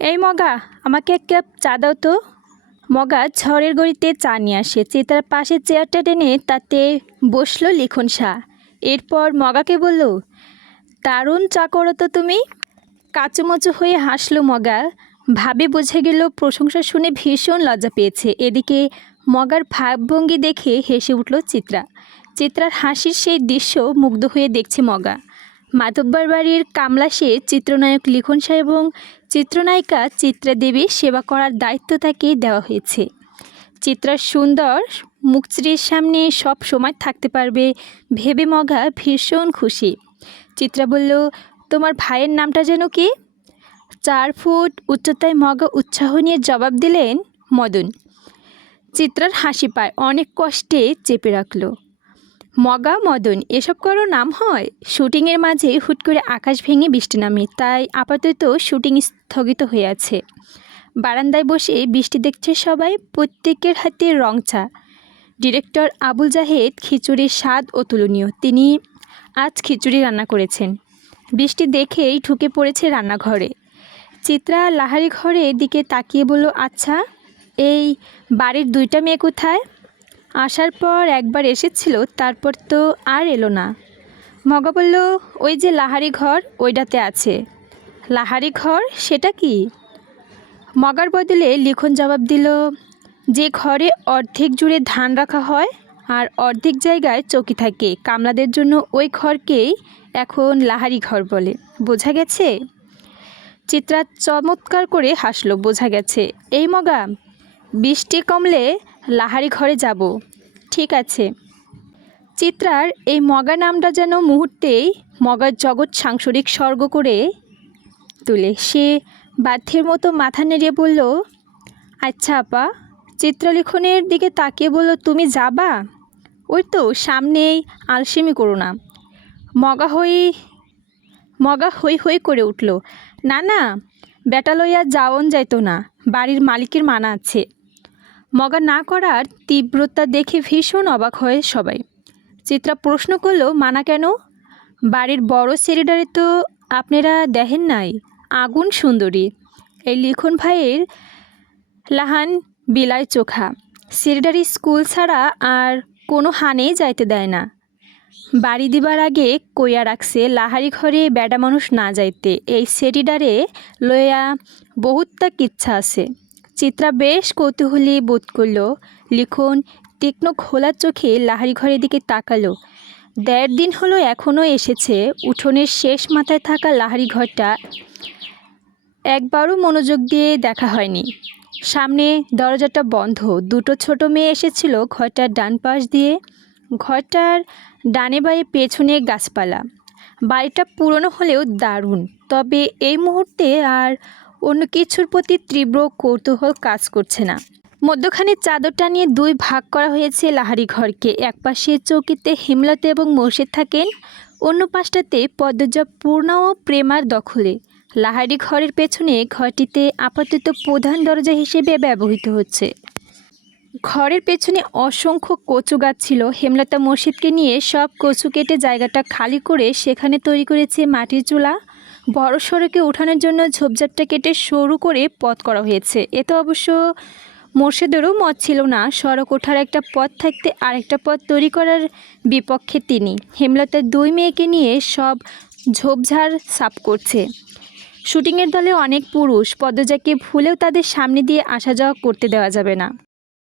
এই মগা, আমাকে এক কাপ চা দাও তো। মগা ঝড়ের গড়িতে চা নিয়ে আসে। চিত্রার পাশে চেয়ারটা টেনে তাতে বসলো লিখন শাহ। এরপর মগাকে বলল, দারুণ চা করো তো তুমি। কাচুমচু হয়ে হাসলো মগা। ভাবে বোঝা গেল প্রশংসা শুনে ভীষণ লজ্জা পেয়েছে। এদিকে মগার ভাবভঙ্গি দেখে হেসে উঠল চিত্রা। চিত্রার হাসির সেই দৃশ্য মুগ্ধ হয়ে দেখছে মগা। মাতব্বর বাড়ির কামলা সে চিত্রনায়ক লিখন শাহ এবং চিত্রনায়িকা চিত্রা দেবীর সেবা করার দায়িত্ব তাকে দেওয়া হয়েছে। চিত্রার সুন্দর মুখশ্রীর সামনে সব সময় থাকতে পারবে ভেবে মগা ভীষণ খুশি। চিত্রা বলল, তোমার ভাইয়ের নামটা যেন কি? 4 ফুট উচ্চতায় মগা উৎসাহ নিয়ে জবাব দিলেন, মদন। চিত্রার হাসি পায় অনেক কষ্টে চেপে রাখল। মগা মদন এসব কারো নাম হয়? শুটিংয়ের মাঝে হুট করে আকাশ ভেঙে বৃষ্টি নামে, তাই আপাতত শুটিং স্থগিত হয়ে আছে। বারান্দায় বসে বৃষ্টি দেখছে সবাই, প্রত্যেকের হাতে রং চা। ডিরেক্টর আবুল জাহেদ খিচুড়ির স্বাদ অতুলনীয়। তিনি আজ খিচুড়ি রান্না করেছেন। বৃষ্টি দেখেই ঢুকে পড়েছে রান্নাঘরে। চিত্রা লাহারি ঘরের দিকে তাকিয়ে বলল, আচ্ছা, এই বাড়ির 2টা মেয়ে কোথায়? আসার পর একবার এসেছিল, তারপর তো আর এলো না। মগা বলল, ওই যে লাহারি ঘর, ওইটাতে আছে। লাহারি ঘর সেটা কি? মগার বদলে লিখন জবাব দিল, যে ঘরে অর্ধেক জুড়ে ধান রাখা হয় আর অর্ধেক জায়গায় চৌকি থাকে, কামলাদের জন্য ওই ঘরকেই এখন লাহারি ঘর বলে। বোঝা গেছে? চিত্রা চমৎকার করে হাসলো। বোঝা গেছে। এই মগা, বৃষ্টি কমলে লাহারি ঘরে যাব। ঠিক আছে। চিত্রার এই মগা নামটা যেন মুহূর্তেই মগার জগৎ সাংসারিক স্বর্গ করে তুলে। সে বাধ্যের মতো মাথা নেড়ে বলল, আচ্ছা আপা। চিত্রলিখনের দিকে তাকিয়ে বলল, তুমি যাবা? ওই তো সামনেই, আলসেমি করো না। মগা হই হই করে উঠল, না না, বেটা লইয়া যাওন যাইতো না, বাড়ির মালিকের মানা আছে। মগা না করার তীব্রতা দেখে ভীষণ অবাক হয় সবাই। চিত্রা প্রশ্ন করল, মানা কেন? বাড়ির বড় ছেলেটারে তো আপনারা দেখেন নাই, আগুন সুন্দরী। এই লিখন ভাইয়ের লাহান বিলায় চোখা। ছেলেটারি স্কুল ছাড়া আর কোনো হানেই যাইতে দেয় না। বাড়ি দিবার আগে কইয়া রাখছে, লাহারি ঘরে বেডা মানুষ না যাইতে। এই সেটিডারে লইয়া বহুতটা ইচ্ছা আছে। চিত্রা বেশ কৌতূহলী বোধ করল। লিখন তীক্ষ্ণ খোলা চোখে লাহারি ঘরের দিকে তাকালো। 1.5 দিন হলো এখনও এসেছে। উঠোনের শেষ মাথায় থাকা লাহারি ঘরটা একবারও মনোযোগ দিয়ে দেখা হয়নি। সামনে দরজাটা বন্ধ। 2টো ছোট মেয়ে এসেছিল ঘরটার ডান পাশ দিয়ে। ঘরটার ডানে বাঁয়ে পেছনে গাছপালা। বাড়িটা পুরনো হলেও দারুণ। তবে এই মুহূর্তে আর অন্য কিছুর প্রতি তীব্র কৌতূহল কাজ করছে না। মধ্যখানে চাদরটা নিয়ে 2 ভাগ করা হয়েছে লাহারি ঘরকে। এক পাশে চৌকিতে হেমলতা এবং মোর্শেদ থাকেন, অন্য পাশটাতে পদ্মজা পূর্ণা ও প্রেমার দখলে। লাহারি ঘরের পেছনে ঘরটিতে আপাতত প্রধান দরজা হিসেবে ব্যবহৃত হচ্ছে। ঘরের পেছনে অসংখ্য কচু গাছ ছিল। হেমলতা মোর্শেদকে নিয়ে সব কচু কেটে জায়গাটা খালি করে সেখানে তৈরি করেছে মাটির চুলা। বড় সড়কে ওঠানোর জন্য ঝোপঝাপটা কেটে সরু করে পথ করা হয়েছে। এতে অবশ্য মোর্শেদেরও মত ছিল না। সড়ক ওঠার একটা পথ থাকতে আরেকটা পথ তৈরি করার বিপক্ষে তিনি। হেমলতার 2 মেয়েকে নিয়ে সব ঝোপঝাড় সাফ করছে। শুটিংয়ের দলে অনেক পুরুষ। পদ্মজাকে ভুলেও তাদের সামনে দিয়ে আসা যাওয়া করতে দেওয়া যাবে না।